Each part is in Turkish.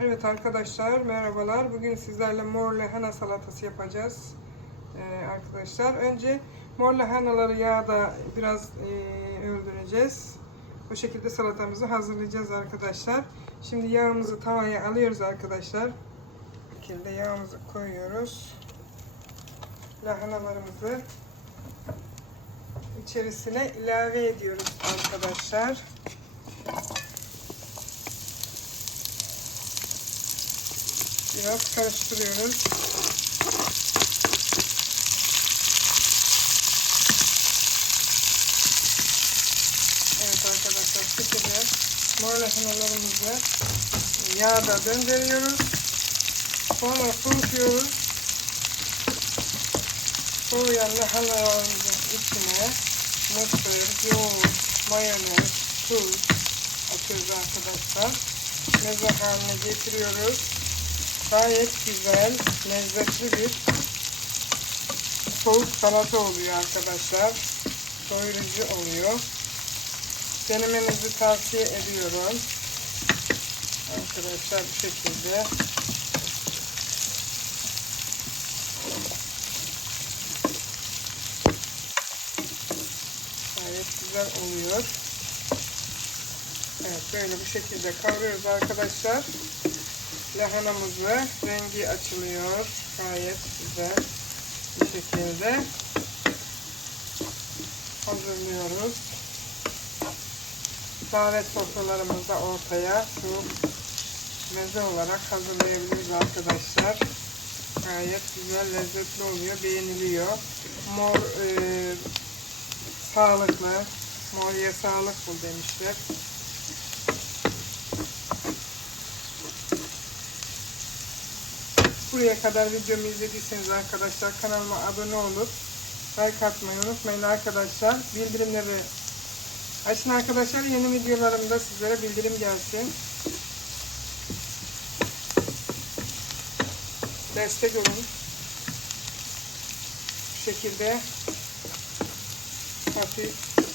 Evet arkadaşlar merhabalar. Bugün sizlerle mor lahana salatası yapacağız. Ee, arkadaşlar önce mor lahanaları yağda biraz e, öldüreceğiz. Bu şekilde salatamızı hazırlayacağız arkadaşlar. Şimdi yağımızı tavaya alıyoruz arkadaşlar. Bu şekilde yağımızı koyuyoruz. Lahanalarımızı içerisine ilave ediyoruz arkadaşlar. Biraz karıştırıyoruz. Evet arkadaşlar şekilde mor lahanalarımızı yağda döndürüyoruz. Sonra soğutuyoruz. Soğuyan lahanalarımızın içine mısır, yoğurt, mayonez, tuz atıyoruz arkadaşlar. Meze haline getiriyoruz. Gayet güzel, lezzetli bir soğuk salata oluyor arkadaşlar. Doyurucu oluyor. Denemenizi tavsiye ediyorum. Arkadaşlar bu şekilde. Gayet güzel oluyor. Evet böyle bu şekilde kavuruyoruz arkadaşlar. Lahanamızı rengi açılıyor. Gayet güzel bir şekilde hazırlıyoruz. Davet sofralarımızda ortaya şu meze olarak hazırlayabiliriz arkadaşlar. Gayet güzel, lezzetli oluyor, beğeniliyor. Mor e, sağlıklı, mor ye sağlık bul demişler. Buraya kadar videomu izlediyseniz arkadaşlar kanalıma abone olup like atmayı unutmayın arkadaşlar. Bildirimleri açın arkadaşlar. Yeni videolarımda sizlere bildirim gelsin. Destek olun. Bu şekilde hafif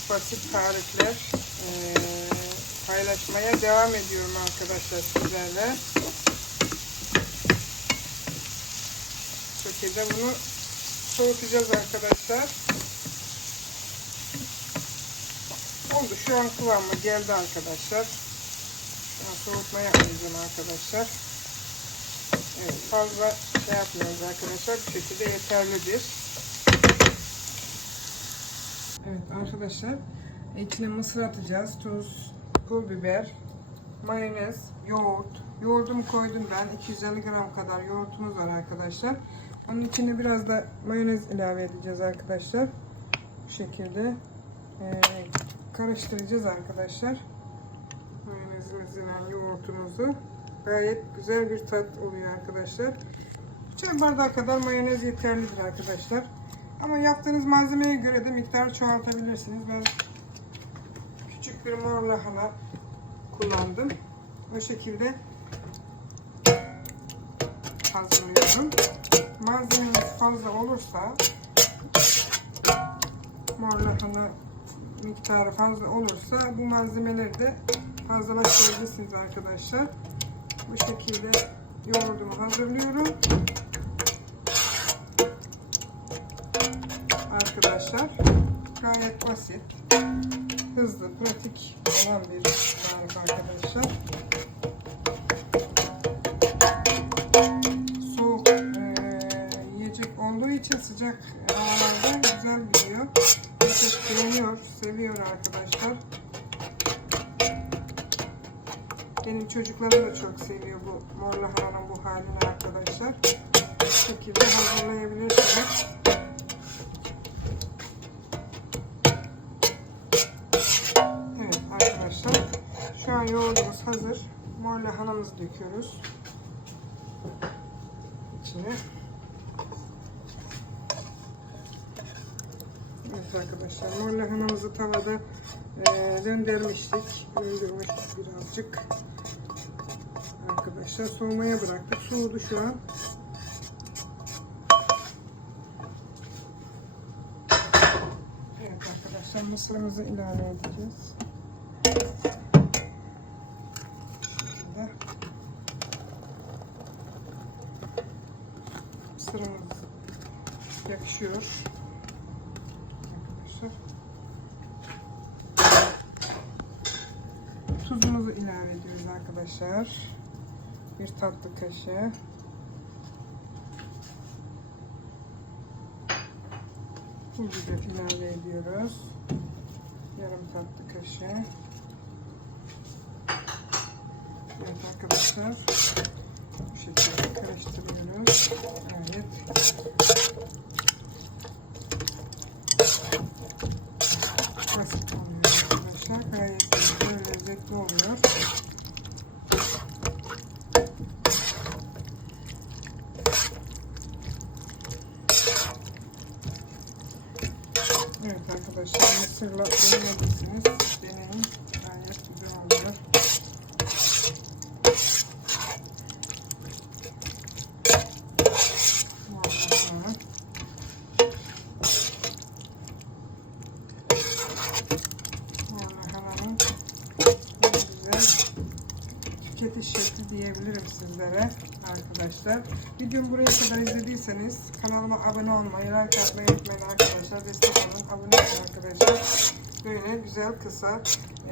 basit tarifler eee, paylaşmaya devam ediyorum arkadaşlar sizlerle. Bu şekilde bunu soğutacağız arkadaşlar. Oldu şu an kıvamı geldi arkadaşlar. Şu an soğutmaya alacağım arkadaşlar. Evet, fazla şey yapmıyoruz arkadaşlar. Bu şekilde yeterlidir. Evet arkadaşlar. içine mısır atacağız. Tuz, pul biber, mayonez, yoğurt. Yoğurdumu koydum ben. 250 gram kadar yoğurtumuz var arkadaşlar. Onun içine biraz da mayonez ilave edeceğiz arkadaşlar. Bu şekilde e, karıştıracağız arkadaşlar. Mayonezimizle yoğurtumuzu. Gayet güzel bir tat oluyor arkadaşlar. Çay bardağı kadar mayonez yeterlidir arkadaşlar. Ama yaptığınız malzemeye göre de miktarı çoğaltabilirsiniz. Ben küçük bir mor lahana kullandım. O şekilde hazırlıyorum. Malzemeniz fazla olursa mor lahana miktarı fazla olursa bu malzemeleri de fazlalaştırabilirsiniz arkadaşlar. Bu şekilde yoğurdumu hazırlıyorum. Arkadaşlar gayet basit, hızlı, pratik olan bir tarif arkadaşlar. Herkes beğeniyor, seviyor arkadaşlar. Benim çocuklarım da çok seviyor bu mor lahananın bu halini arkadaşlar. Bu şekilde hazırlayabilirsiniz. Evet arkadaşlar. Şu an yoğurdumuz hazır. Mor lahanamızı döküyoruz. İçine. arkadaşlar. Mor lahanamızı tavada e, döndürmüştük. Döndürmüştük birazcık. Arkadaşlar soğumaya bıraktık. Soğudu şu an. Evet arkadaşlar mısırımızı ilave edeceğiz. Şöyle. Mısırımız yakışıyor. Arkadaşlar. Bir tatlı kaşığı. Pul biber ilave ediyoruz. Yarım tatlı kaşığı. Evet arkadaşlar. Bu şekilde karıştırıyoruz. Evet. Basit oluyor arkadaşlar. Gayet güzel ve lezzetli oluyor. Evet arkadaşlar mısırla denemediyseniz deneyin. Gayet güzel oluyor. Diyebilirim sizlere arkadaşlar. Videomu buraya kadar izlediyseniz kanalıma abone olmayı, like atmayı unutmayın arkadaşlar. Destek olun, abone olun arkadaşlar. Böyle güzel kısa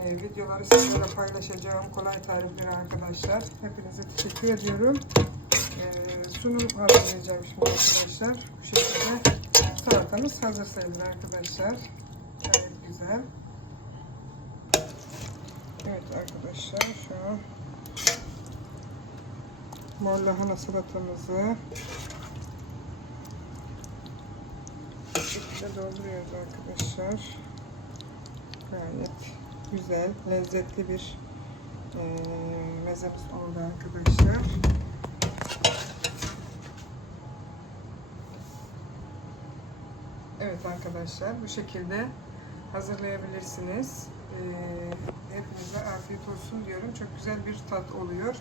e, videoları sizlerle paylaşacağım. Kolay tarifleri arkadaşlar. Hepinize teşekkür ediyorum. E, sunum hazırlayacağım şimdi arkadaşlar. Bu şekilde salatamız hazır sayılır arkadaşlar. Gayet güzel. Evet arkadaşlar şu an mor lahana salatamızı şekilde dolduruyoruz arkadaşlar. Gayet güzel, lezzetli bir e, mezemiz oldu arkadaşlar. Evet arkadaşlar bu şekilde hazırlayabilirsiniz. Ee, hepinize afiyet olsun diyorum. Çok güzel bir tat oluyor.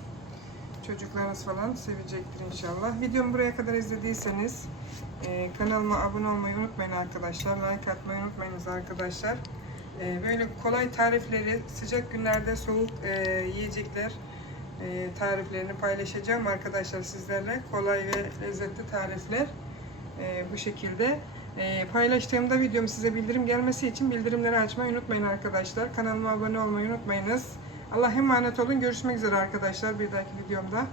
Çocuklarınız falan sevecektir inşallah. Videomu buraya kadar izlediyseniz e, kanalıma abone olmayı unutmayın arkadaşlar. Like atmayı unutmayınız arkadaşlar. E, böyle kolay tarifleri sıcak günlerde soğuk e, yiyecekler e, tariflerini paylaşacağım arkadaşlar sizlerle. Kolay ve lezzetli tarifler e, bu şekilde. E, paylaştığımda videom size bildirim gelmesi için bildirimleri açmayı unutmayın arkadaşlar. Kanalıma abone olmayı unutmayınız. Allah emanet olun. Görüşmek üzere arkadaşlar bir dahaki videomda.